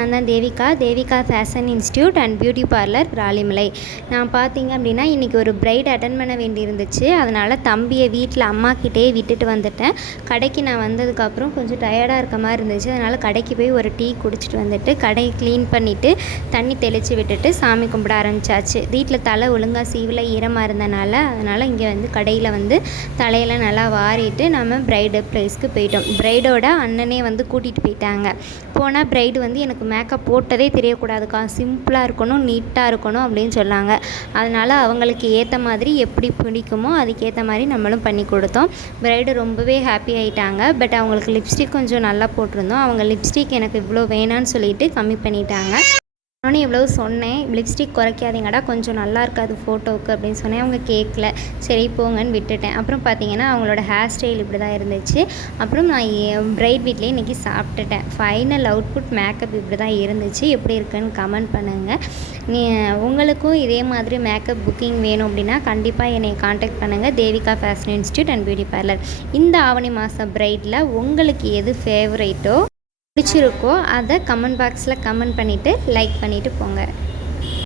நான் தான் Devika. Devika fashion institute and beauty parlour Ralimalai. நான் பார்த்தீங்க அப்படின்னா இன்றைக்கி ஒரு பிரைட் அட்டன் பண்ண வேண்டி இருந்துச்சு அதனால் தம்பியை வீட்டில் அம்மாக்கிட்டே விட்டுட்டு வந்துட்டேன். கடைக்கு நான் வந்ததுக்கப்புறம் கொஞ்சம் டயர்டாக இருக்க மாதிரி இருந்துச்சு. அதனால் கடைக்கு போய் ஒரு டீ குடிச்சிட்டு வந்துட்டு கடையை க்ளீன் பண்ணிவிட்டு தண்ணி தெளித்து விட்டுட்டு சாமி கும்பிட ஆரம்பிச்சாச்சு. வீட்டில் தலை ஒழுங்காக சீவில் ஈரமாக இருந்தனால அதனால் இங்கே வந்து கடையில் வந்து தலையெல்லாம் நல்லா வாரிட்டு நம்ம பிரைடு ப்ளேஸ்க்கு போயிட்டோம். பிரைடோட அண்ணனே வந்து கூட்டிகிட்டு போயிட்டாங்க. போனால் பிரைடு வந்து எனக்கு மேக்கப் போட்டதே தெரியக்கூடாதுக்கா. சிம்பிளாக இருக்கணும் நீட்டாக இருக்கணும் அப்படின்னு சொன்னாங்க. அதனால் அவங்களுக்கு ஏற்ற மாதிரி எப்படி பிடிக்குமோ அதுக்கேற்ற மாதிரி நம்மளும் பண்ணி கொடுத்தோம். பிரைடு ரொம்பவே ஹாப்பி ஆகிட்டாங்க பட் அவங்களுக்கு லிப்ஸ்டிக் கொஞ்சம் நல்லா போட்டிருந்தோம். அவங்க லிப்ஸ்டிக் எனக்கு இவ்வளோ வேணான்னு சொல்லிட்டு கம்மி பண்ணிட்டாங்க. நானும் எவ்வளோ சொன்னேன். லிப்ஸ்டிக் குறைக்காதீங்கடா கொஞ்சம் நல்லா இருக்காது ஃபோட்டோவுக்கு அப்படின்னு சொன்னேன். அவங்க கேட்கல சரி போங்கன்னு விட்டுட்டேன். அப்புறம் பார்த்தீங்கன்னா அவங்களோட ஹேர் ஸ்டைல் இப்படி தான் இருந்துச்சு. அப்புறம் நான் என் பிரைட் வீட்லேயே இன்றைக்கி சாப்பிட்டுட்டேன். ஃபைனல் அவுட்புட் மேக்கப் இப்படி தான் இருந்துச்சு. எப்படி இருக்குன்னு கமெண்ட் பண்ணுங்கள் நீ உங்களுக்கும் இதே மாதிரி மேக்கப் புக்கிங் வேணும் அப்படின்னா கண்டிப்பாக என்னை காண்டாக்ட் பண்ணுங்கள் Devika fashion institute and beauty parlour இந்த ஆவணி மாதம் பிரைட்டில் உங்களுக்கு எது ஃபேவரேட்டோ பிடிச்சிருக்கோ அதை கமெண்ட் பாக்ஸில் கமெண்ட் பண்ணிவிட்டு லைக் பண்ணிவிட்டு போங்க.